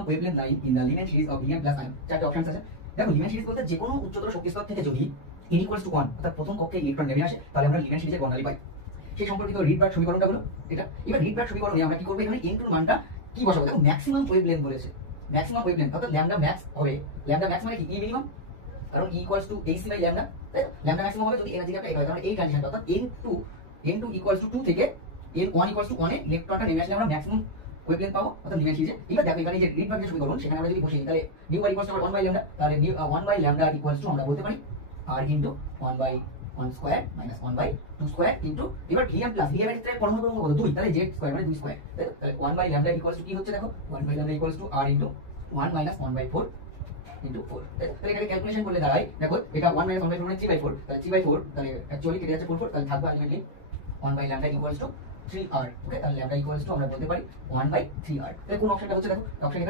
Maximum wavelength line in the linear series of helium plus ion. চারটি option আছে। দেখো linear series বলতে যে কোনো উচ্চতর শক্তি স্তর থেকে যদি n ইকুয়ালস টু 1 অর্থাৎ প্রথম কক্ষে ইলেকট্রন নেমে আসে তাহলে আমরা লিনিয়ার সিরিজের বর্ণালী পাই। সেই সম্পর্কিত রিডবার্গ সমীকরণটা হলো এটা। এবার রিডবার্গ সমীকরণে আমরা কি করব, এখানে n এর মানটা কি বসাবো? দেখো ম্যাক্সিমাম ওয়েভলেন্থ বলেছে, ম্যাক্সিমাম ওয়েভলেন্থ অর্থাৎ ল্যামডা ম্যাক্স হবে। ল্যামডা ম্যাক্স মানে কি? ই মিনিমাম, কারণ E equals to ac by lambda, তাই ল্যামডা ম্যাক্সিমাম হবে যদি এনার্জিটা হয়। কারণ এই কন্ডিশনটা অর্থাৎ n2 ইকুয়ালস টু 2 থেকে n1 ইকুয়ালস টু 1 এ ইলেকট্রনটা নেমে আসলে আমরা ম্যাক্সিমাম ওয়েভলেন্থ পাবো অর্থাৎ লিনিয়ার সিরিজে। এবার দেখো এখানে যে রিডবার্গ সমীকরণ সেখানে আমরা যদি বসি তাহলে nu by equals to 1 by lambda, তাহলে 1 বাই ল্যামডা ইকুয়ালস টু আমরা বলতে পারি r into 1 by 1 square minus 1 by 2 square into এবার হিলিয়াম প্লাস হিলিয়ামের ক্ষেত্রে পরমাণু ক্রমাঙ্ক কত? 2, তাহলে z স্কয়ার মানে 2 স্কয়ার। তাহলে 1 বাই ল্যামডা ইকুয়ালস টু কি হচ্ছে? দেখো 1 by lambda equals to r into 1 minus 1 by 4 into 4। তাহলে এখানে ক্যালকুলেশন করলে দাঁড়ায়, দেখো এটা 1 মাইনাস 1 বাই 4 মানে 3/4, তাহলে 3/4 তাহলে অ্যাকচুয়ালি কেটে যাচ্ছে 4 তাহলে থাকবে ultimately 1 by lambda equals to 3r। Okay, তাহলে ল্যামডা ইকুয়ালস টু আমরা বলতে পারি 1 বাই 3r। তাহলে কোন অপশনটা হচ্ছে? দেখো অপশন